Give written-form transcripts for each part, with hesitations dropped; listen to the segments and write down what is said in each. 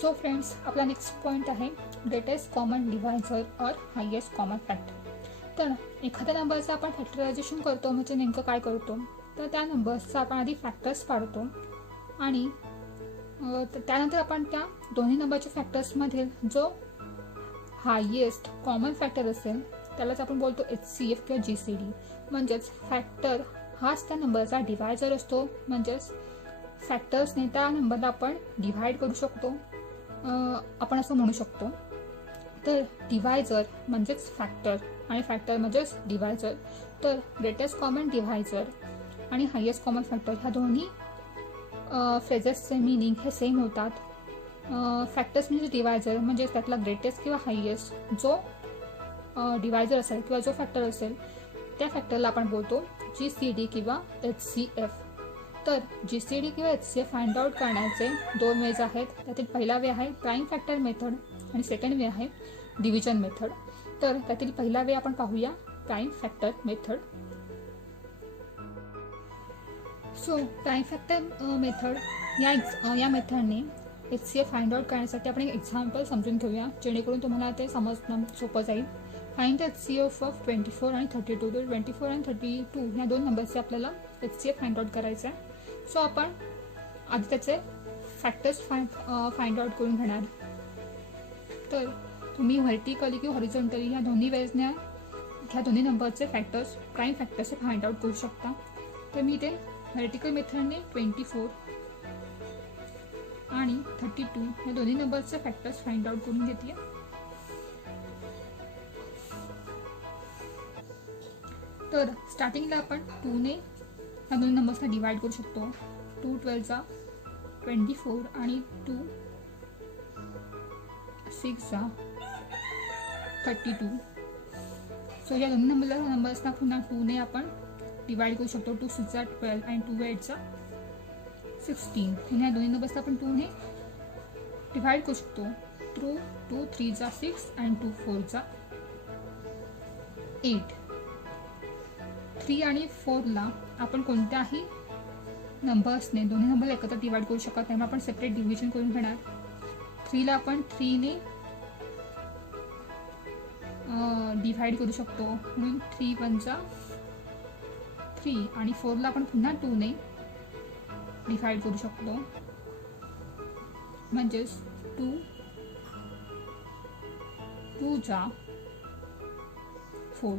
So friends, आपला next point आहे greatest common divisor और हायेस्ट कॉमन फॅक्टर. तर एखाद्या नंबरचं आपण फॅक्टरायझेशन करतो म्हणजे नेमकं काय करतो, तर त्या नंबर्सचा आपण आधी फॅक्टर्स पाडतो आणि त्यानंतर आपण त्या दोन्ही नंबरच्या फॅक्टर्समधील जो हायेस्ट कॉमन फॅक्टर असेल त्यालाच आपण बोलतो HCF किंवा GCD. म्हणजेच फॅक्टर हाच त्या नंबरचा डिव्हायझर असतो. म्हणजेच फॅक्टर्सने त्या नंबरला आपण डिव्हाइड करू शकतो, आपण असं म्हणू शकतो. तर डिव्हायझर म्हणजेच फॅक्टर आणि फॅक्टर म्हणजेच डिव्हायझर. तर ग्रेटेस्ट कॉमन डिव्हायझर आणि हायेस्ट कॉमन फॅक्टर ह्या दोन्ही फ्रेजेसचे मिनिंग हे सेम होतात. फॅक्टर्स म्हणजे डिव्हायझर म्हणजे त्यातला ग्रेटेस्ट किंवा हायेस्ट जो डिव्हायझर असेल किंवा जो फॅक्टर असेल त्या फॅक्टरला आपण बोलतो GCD किंवा HCF. तर GCD किंवा HCF फाइंड आउट करण्याचे दोन वेज आहेत. त्यातील पहिला वे आहे प्राईम फॅक्टर मेथड आणि सेकंड वे आहे डिव्हिजन मेथड. तर त्यातील पहिला वे आपण पाहूया, prime factor method. So prime factor method या मेथडने HCF फाइंड आउट करण्यासाठी आपण एक एक्झाम्पल समजून घेऊया जेणेकरून तुम्हाला ते समजणं सोपं जाईल. फाइंड HCF ऑफ 24 आणि 32. तर 24 आणि 32 ह्या दोन नंबर्सचे आपल्याला HCF फाइंड आउट करायचं आहे. सो आपण आधी त्याचे फॅक्टर्स फाइंड आउट करून घेणार. तर तुम्ही व्हर्टिकली किंवा हॉरिझॉन्टली ह्या दोन्ही वेजने ह्या दोन्ही नंबरचे फॅक्टर्स प्राईम फॅक्टर्सचे फाइंड आउट करू शकता. तर मी ते व्हर्टिकल मेथडने 24 आणि 32 ह्या दोन्ही नंबरचे फॅक्टर्स फाइंड आउट करून घेतले. तर स्टार्टिंगला आपण 2 ने ह्या दोन्ही नंबर्सला डिवाइड करू शकतो. 2 12 24 आणि 2 6 32. सो या दोन्ही नंबर्सना पुन्हा 2 ने आपण डिवाइड करू शकतो. 2 6 12 आणि 2 8 16. ह्या दोन्ही नंबर्सला आपण 2 ने डिवाइड करू शकतो. 2 3 6 आणि 2 4 8. 3 आणि 4 ला आपण कोणत्याही नंबर्सने दोन्ही नंबर एकत्र डिवाइड करू शकत नाही, आपण सेपरेट डिव्हिजन करून घेणार. 3 ला आपण 3 ने डिवाइड करू शकतो म्हणून 3 1 3 आणि 4 ला आपण पुन्हा 2 ने डिवाइड करू शकतो म्हणजेच 2 2 4.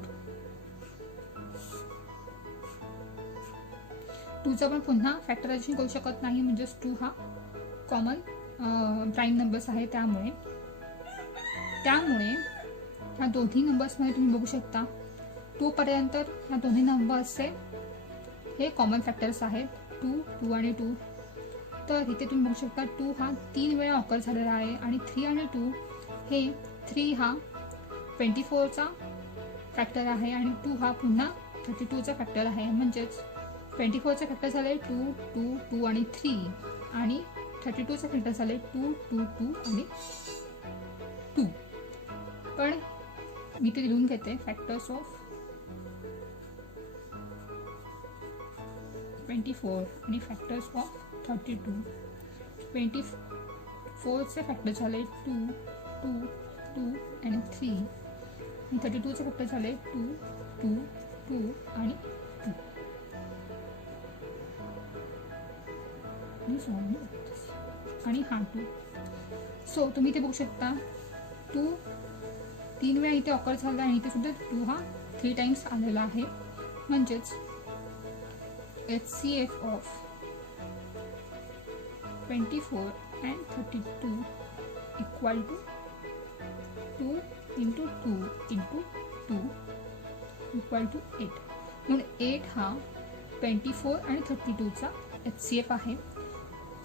2चं पण पुन्हा फॅक्टरायझेशन करू शकत नाही म्हणजेच 2 हा कॉमन प्राईम नंबर्स आहे. त्यामुळे ह्या दोन्ही नंबर्समध्ये तुम्ही बघू शकता 2 पर्यंत ह्या दोन्ही नंबर्सचे हे कॉमन फॅक्टर्स आहेत. 2 2 आणि 2. तर इथे तुम्ही बघू शकता 2 हा 3 वेळा ऑकर झालेला आहे आणि 3 आणि 2 हे 3 हा 24चा फॅक्टर आहे आणि 2 हा पुन्हा 32चा फॅक्टर आहे. म्हणजेच 24चे फॅक्टर झाले 2 2 2 आणि 3 आणि 32चे फॅक्टर झाले 2 2 2 आणि 2. पण मी ते लिहून घेते फॅक्टर्स ऑफ 24 आणि फॅक्टर्स ऑफ 32. 24चे फॅक्टर झाले 2 2 2 आणि 3 आणि 32चे फॅक्टर झाले 2 2 2 आणि 2. आणि हा 2. सो तुम्ही इथे बघू शकता 2 3 वेळा इथे ऑकर झाला आणि इथे सुद्धा 2 हा 3 टाइम्स आलेला आहे. म्हणजेच HCF of 24 and 32 equal to 2 into 2 into 2 equal to 8. म्हणून 8 हा 24 आणि 32चा HCF आहे.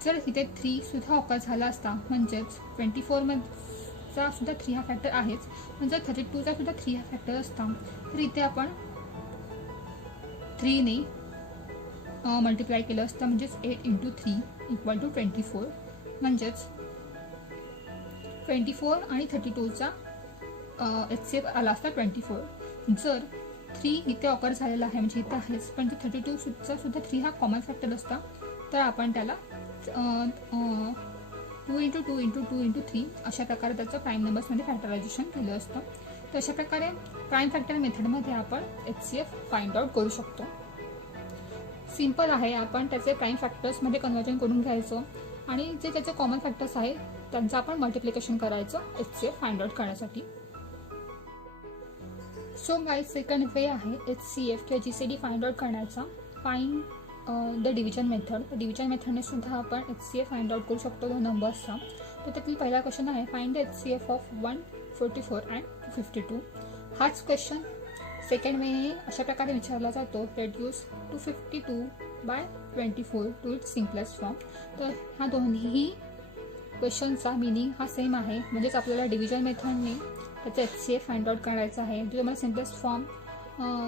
जर इथे 3 सुद्धा ऑकर झाला असता म्हणजेच 24चा सुद्धा 3 हा फॅक्टर आहेच, म्हणजे 32चा सुद्धा 3 हा फॅक्टर असता तर इथे आपण 3 ने मल्टिप्लाय केलं असतं म्हणजेच 8 into 3 इक्वल टू 24. म्हणजेच 24 आणि 32चा HCF आला असता 24. जर 3 इथे ऑकर झालेला आहे म्हणजे इथे आहेच, पण 32चा सुद्धा 3 हा कॉमन फॅक्टर असता तर आपण त्याला 2 × 2 × 2 × 3 अशा प्रकारे त्याचं प्राईम नंबर्समध्ये फॅक्टरायझेशन केलं असतं. तर अशा प्रकारे प्राईम फॅक्टर मेथडमध्ये आपण HCF फाइंड आउट करू शकतो. सिंपल आहे. आपण त्याचे प्राईम फॅक्टर्समध्ये कन्वर्जन करून घ्यायचं आणि जे त्याचे कॉमन फॅक्टर्स आहेत त्यांचं आपण मल्टिप्लिकेशन करायचं HCF फाइंड आउट करण्यासाठी. सो गाइस, सेकंड वे आहे HCF किंवा GCD फाइंड आउट करण्याचा, फाइंड द डिव्हिजन मेथड. तर डिव्हिजन मेथडने सुद्धा आपण HCF फाइंड आउट करू शकतो दोन नंबर्सचा. तर त्यातील पहिला क्वेश्चन आहे फाइंड HCF ऑफ 144 अँड 252. हाच क्वेश्चन सेकंड वेने अशा प्रकारे विचारला जातो, reduce 252/24 to its simplest form. तर ह्या दोन्ही क्वेश्चनचा मिनिंग हा सेम आहे, म्हणजेच आपल्याला डिव्हिजन मेथडने त्याचा HCF फाइंड आउट करायचा आहे. जो तुम्हाला सिम्पलेस्ट फॉर्म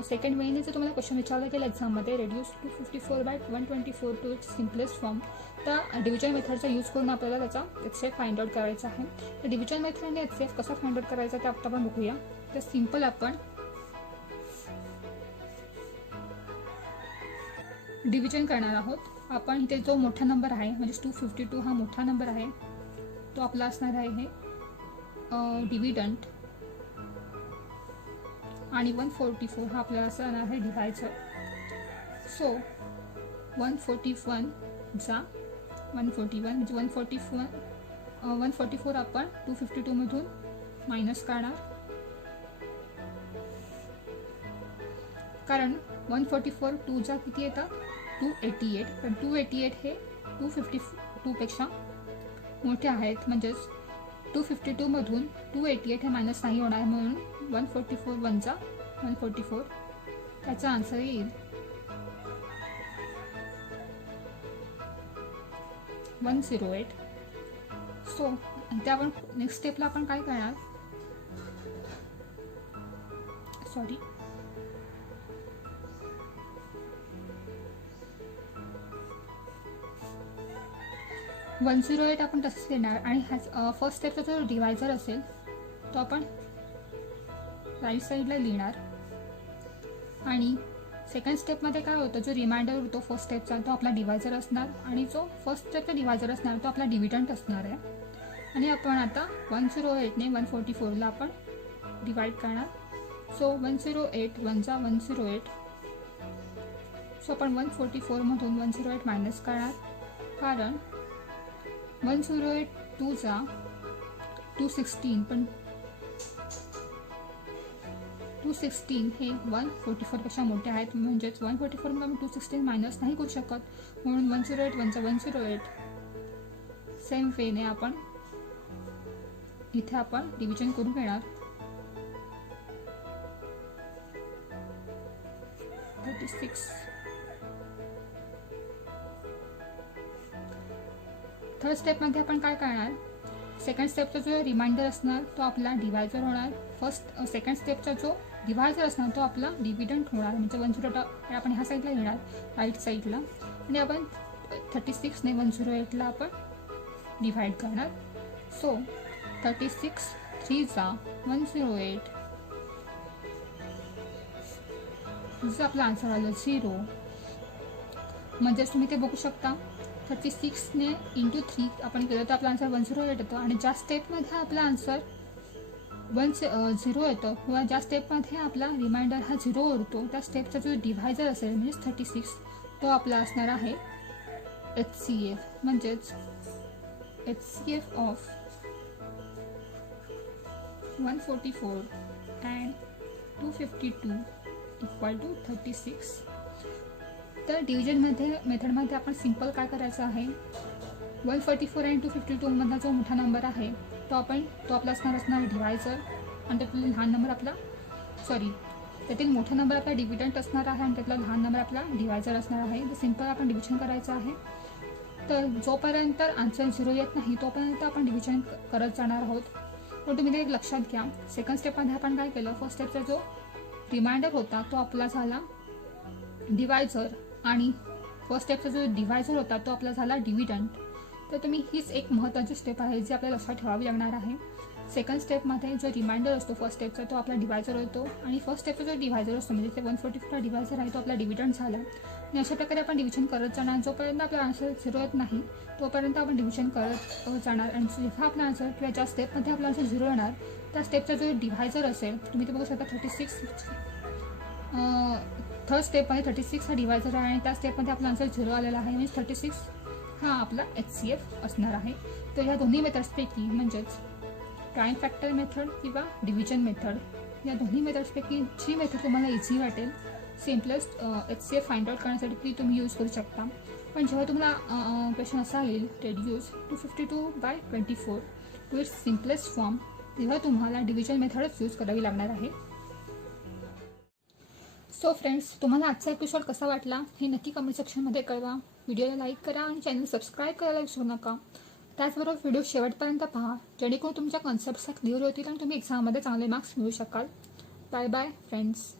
सेकंड वेने जर तुम्हाला क्वेश्चन विचारला गेला एक्झाममध्ये, reduce 254/124 to its simplest form, तर डिव्हिजन मेथडचा यूज करून आपल्याला त्याचा HCF फाइंड आउट करायचा आहे. तर डिव्हिजन मेथडने HCF कसा फाइंड आउट करायचा ते आता आपण बघूया. तर सिम्पल आपण डिव्हिजन करणार आहोत. आपण इथे जो मोठा नंबर आहे म्हणजे 252 हा मोठा नंबर आहे, तो आपला असणार आहे डिव्हिडंट, आणि 144 हा आपल्याला असणार आहे डिव्हायझर. सो 141 जा 141 म्हणजे 144 आपण 252 मधून मायनस काढणार, कारण 144 2 जा किती येतात 288. पण 288 हे 252 पेक्षा मोठे आहेत, म्हणजेच 252 मधून 288 हे मायनस नाही होणार, म्हणून 144 1 जा 144. त्याचा आन्सर येईल 108. सो त्या आपण नेक्स्ट स्टेपला आपण काय करणार, सॉरी 108 आपण तसंच देणार, आणि हा फर्स्ट स्टेपचा जो डिव्हायझर असेल तो आपण राईट साईडला लिहिणार. आणि सेकंड स्टेपमध्ये काय होतं, जो रिमाइंडर होतो फर्स्ट स्टेपचा तो आपला डिव्हायझर असणार, आणि जो फर्स्ट स्टेपचा डिव्हायझर असणार तो आपला डिव्हिडंट असणार आहे. आणि आपण आता 108ने 144ला आपण डिवाइड करणार. सो 108 1 जा 108. सो आपण 144 मधून 108 मायनस करणार, कारण 108 2 जा 216, पण 216 हे 144 पेक्षा मोठे आहेत, म्हणजेच 144 मधून 216 मायनस नाही करू शकत, म्हणून 108 1 जा 108. सेम वेने आपण इथे आपण डिव्हिजन करून घेणार. 36. थर्ड स्टेपमध्ये आपण काय करणार, सेकंड स्टेपचा जो रिमाइंडर असणार तो आपला डिव्हायझर होणार, सेकंड स्टेपचा जो डिव्हायझर असणार तो आपला डिव्हिडंट होणार, म्हणजे 108 आपण ह्या साईडला घेणार राईट साईडला, आणि आपण 36ने 108ला आपण डिव्हाइड करणार. सो 36 3 जा 108. जसं आपला आन्सर आलं 0, म्हणजेच तुम्ही ते बघू शकता 36ने × 3 आपण केलं तर आपला आन्सर 108 येतं, आणि ज्या स्टेपमध्ये आपला आन्सर 0 येतं किंवा ज्या स्टेपमध्ये आपला रिमाइंडर हा 0 उरतो त्या स्टेपचा जो डिव्हायझर असेल म्हणजेच 36 तो आपला असणार आहे HCF, म्हणजेच HCF of 144 and 252 equal to 36. तर डिव्हिजन मेथडमध्ये आपण सिम्पल काय करायचं आहे, 144 अँड 252 मधला जो मोठा नंबर आहे तो आपला असणार डिव्हायझर, आणि त्यातील लहान नंबर आपला त्यातील मोठा नंबर आपला डिव्हिडंट असणार आहे, आणि त्यातला लहान नंबर आपला डिव्हायझर असणार आहे. तर सिम्पल आपण डिव्हिजन करायचं आहे. तर जोपर्यंत आन्सर 0 येत नाही तोपर्यंत आपण डिव्हिजन करत जाणार आहोत. पण तुम्ही ते एक लक्षात घ्या, सेकंड स्टेपमध्ये आपण काय केलं, फर्स्ट स्टेपचा जो रिमाइंडर होता तो आपला झाला डिव्हायझर, आणि फर्स्ट स्टेपचा जो डिव्हायझर होता तो आपला झाला डिव्हिडंट. तर तुम्ही हीच एक महत्त्वाची स्टेप आहे जी आपल्याला लक्षात ठेवावी लागणार आहे. सेकंड स्टेपमध्ये जो रिमाइंडर असतो फर्स्ट स्टेपचा तो आपला डिव्हायझर होतो, आणि फर्स्ट स्टेपचा जो डिव्हायझर असतो म्हणजे ते 144 डिव्हायझर आहे तो आपला डिव्हिडंट झाला, आणि अशा प्रकारे आपण डिव्हिजन करत जाणार. जोपर्यंत आपला आन्सर 0 येत नाही तोपर्यंत आपण डिव्हिजन करत जाणार. आणि जेव्हा आपला आन्सर किंवा ज्या स्टेपमध्ये आपला आन्सर 0 येणार त्या स्टेपचा जो डिव्हायझर असेल, तुम्ही ते बघू शकता 36 थर्ड स्टेपमध्ये 36 हा डिव्हायझर आहे आणि त्या स्टेपमध्ये आपला आन्सर 0 आलेला आहे. म्हणजे 36 हा आपला HCF असणार आहे. तर ह्या दोन्ही मेथड्सपैकी म्हणजेच प्राईम फॅक्टर मेथड किंवा डिव्हिजन मेथड, या दोन्ही मेथड्सपैकी जी मेथड तुम्हाला इझी वाटेल, सिम्पलेस्ट HCF फाइंड आउट करण्यासाठी ती तुम्ही यूज करू शकता. पण जेव्हा तुम्हाला क्वेश्चन असा येईल reduce 252/24 to its simplest form, तेव्हा तुम्हाला डिव्हिजन मेथडच यूज करावी लागणार आहे. सो फ्रेंड्स, तुम्हाला आजचा एपिसोड कसा वाटला हे नक्की कमेंट सेक्शनमध्ये कळवा. व्हिडिओला लाईक करा आणि चॅनल सबस्क्राईब करायला विसरू नका. त्याचबरोबर व्हिडिओ शेवटपर्यंत पहा, जेणेकरून तुमच्या कन्सेप्ट्स क्लिअर होतील आणि तुम्ही एक्झाममध्ये चांगले मार्क्स मिळवू शकाल. Bye bye friends.